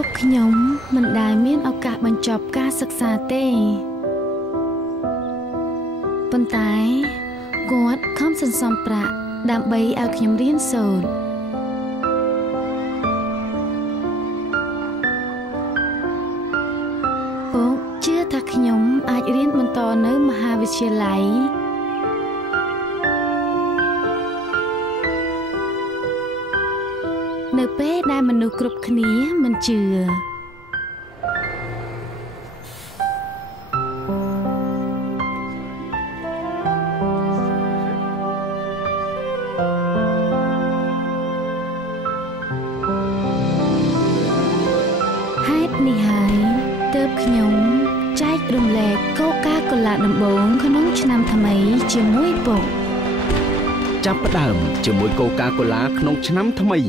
ពួកខ្ញុំមិនដែលមានឱកាសបញ្ចប់ការសិក្សាទេប៉ុន្តែគាត់ខំសន្សំប្រាក់ដើម្បីឲ្យខ្ញុំរៀនសូត្រពួកជឿថាខ្ញុំអាចរៀនបន្តនៅមហាវិទ្យាល័យនៅពេលដែលមនុស្សគ្រប់គ្នាមិនជឿហេតុនេះហើយទើបខ្ញុំចែករំលែកកូកាកូឡាដំបូងក្នុងឆ្នាំថ្មីជាមួយពុកចាប់ផ្ដើមជាមួយកូកាកូឡាក្នុងឆ្នាំថ្មី